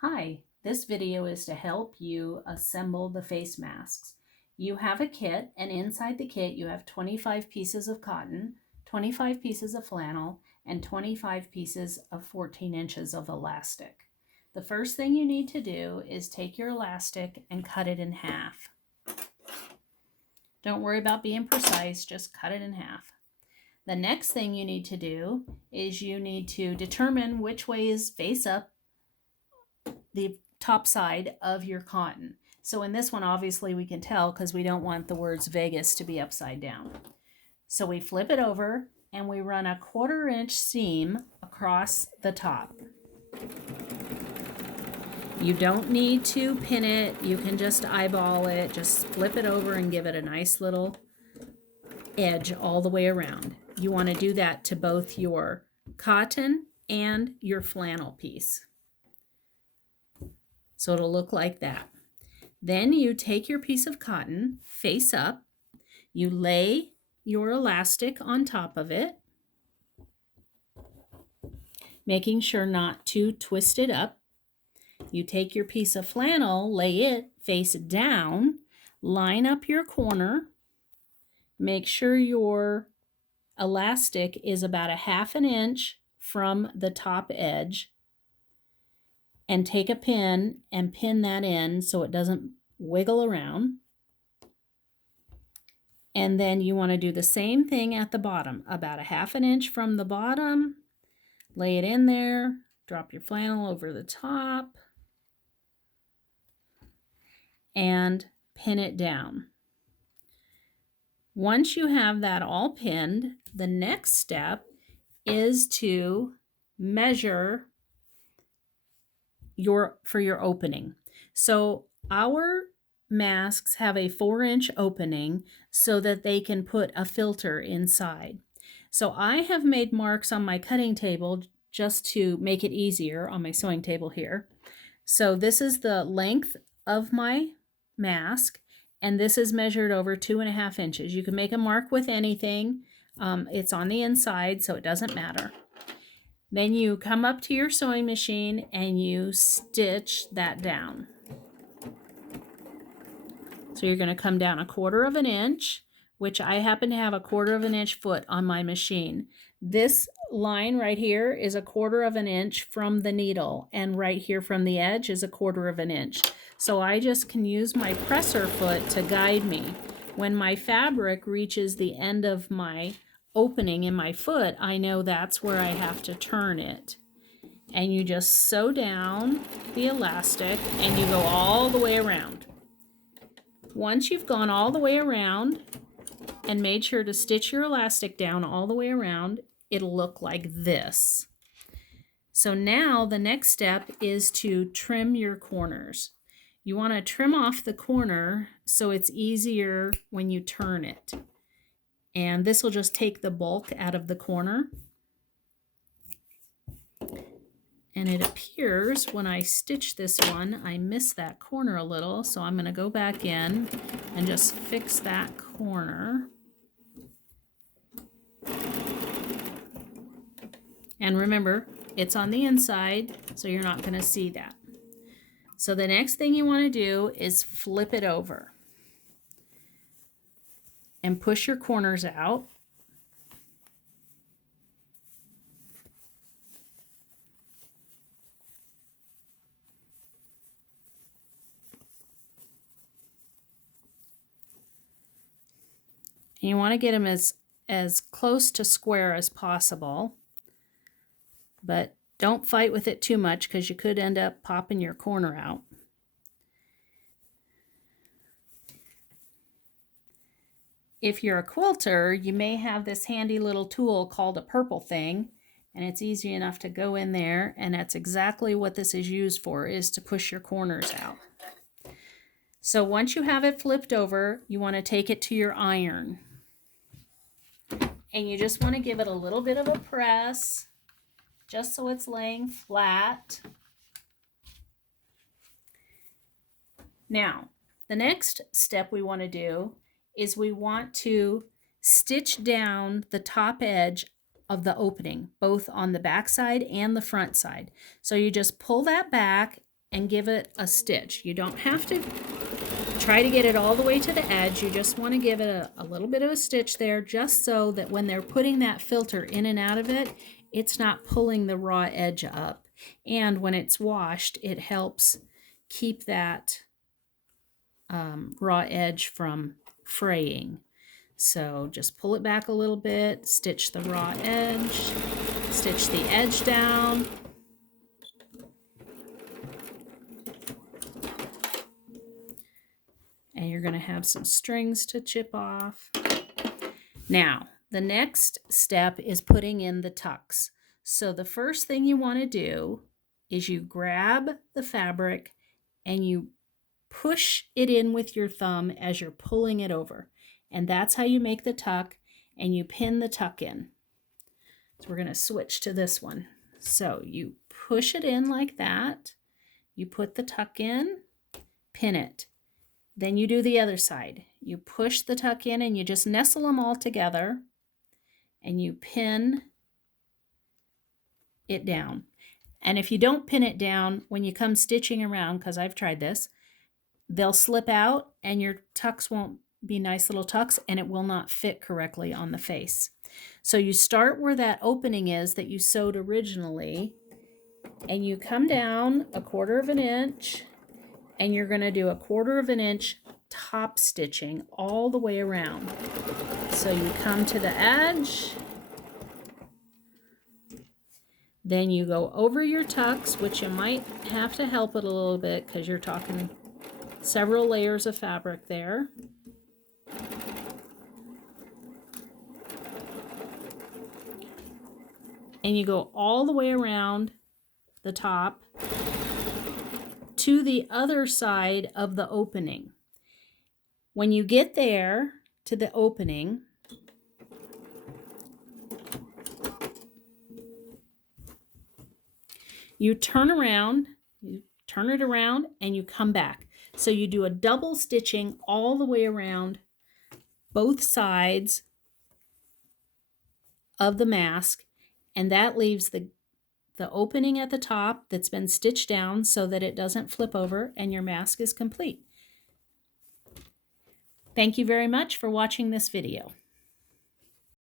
Hi, this video is to help you assemble the face masks. You have a kit, and inside the kit you have 25 pieces of cotton, 25 pieces of flannel, and 25 pieces of 14 inches of elastic. The first thing you need to do is take your elastic and cut it in half. Don't worry about being precise, just cut it in half. The next thing you need to do is you need to determine which way is face up the top side of your cotton. So in this one, obviously we can tell because we don't want the words Vegas to be upside down. So we flip it over and we run a 1/4 inch seam across the top. You don't need to pin it. You can just eyeball it. Just flip it over and give it a nice little edge all the way around. You want to do that to both your cotton and your flannel piece. So it'll look like that. Then you take your piece of cotton face up, you lay your elastic on top of it, making sure not to twist it up. You take your piece of flannel, lay it face down, line up your corner, make sure your elastic is about 1/2 inch from the top edge, and take a pin and pin that in so it doesn't wiggle around. And then you want to do the same thing at the bottom, about 1/2 inch from the bottom, lay it in there, drop your flannel over the top, and pin it down. Once you have that all pinned, the next step is to measure for your opening. So our masks have a 4-inch opening so that they can put a filter inside. So I have made marks on my cutting table just to make it easier on my sewing table here. So this is the length of my mask, and this is measured over 2.5 inches. You can make a mark with anything. It's on the inside, so it doesn't matter. Then you come up to your sewing machine and you stitch that down. So you're going to come down 1/4 inch, which I happen to have a 1/4 inch foot on my machine. This line right here is 1/4 inch from the needle, and right here from the edge is 1/4 inch. So I just can use my presser foot to guide me. When my fabric reaches the end of my opening in my foot, I know that's where I have to turn it. And you just sew down the elastic and you go all the way around. Once you've gone all the way around and made sure to stitch your elastic down all the way around, it'll look like this. So now the next step is to trim your corners. You want to trim off the corner so it's easier when you turn it. And this will just take the bulk out of the corner. And it appears when I stitch this one, I missed that corner a little, so I'm going to go back in and just fix that corner. And remember, it's on the inside, so you're not going to see that. So the next thing you want to do is flip it over and push your corners out. And you want to get them as close to square as possible, but don't fight with it too much because you could end up popping your corner out. If you're a quilter, you may have this handy little tool called a purple thing, and it's easy enough to go in there, and that's exactly what this is used for, is to push your corners out. So once you have it flipped over, you want to take it to your iron. And you just want to give it a little bit of a press, just so it's laying flat. Now, the next step we want to do is we want to stitch down the top edge of the opening, both on the back side and the front side. So you just pull that back and give it a stitch. You don't have to try to get it all the way to the edge. You just want to give it a little bit of a stitch there, just so that when they're putting that filter in and out of it, it's not pulling the raw edge up. And when it's washed, it helps keep that raw edge from fraying. So just pull it back a little bit, stitch the raw edge, stitch the edge down. And you're going to have some strings to chip off. Now, the next step is putting in the tucks. So the first thing you want to do is you grab the fabric and you push it in with your thumb as you're pulling it over. And that's how you make the tuck, and you pin the tuck in. So we're going to switch to this one. So you push it in like that. You put the tuck in, pin it. Then you do the other side. You push the tuck in and you just nestle them all together and you pin it down. And if you don't pin it down, when you come stitching around, because I've tried this, they'll slip out and your tucks won't be nice little tucks, and it will not fit correctly on the face. So you start where that opening is that you sewed originally, and you come down 1/4 of an inch, and you're going to do 1/4 of an inch top stitching all the way around. So you come to the edge, then you go over your tucks, which you might have to help it a little bit because you're talking several layers of fabric there. And you go all the way around the top to the other side of the opening. When you get there to the opening, you turn around, you turn it around, and you come back. So you do a double stitching all the way around both sides of the mask, and that leaves the opening at the top that's been stitched down so that it doesn't flip over, and your mask is complete. Thank you very much for watching this video.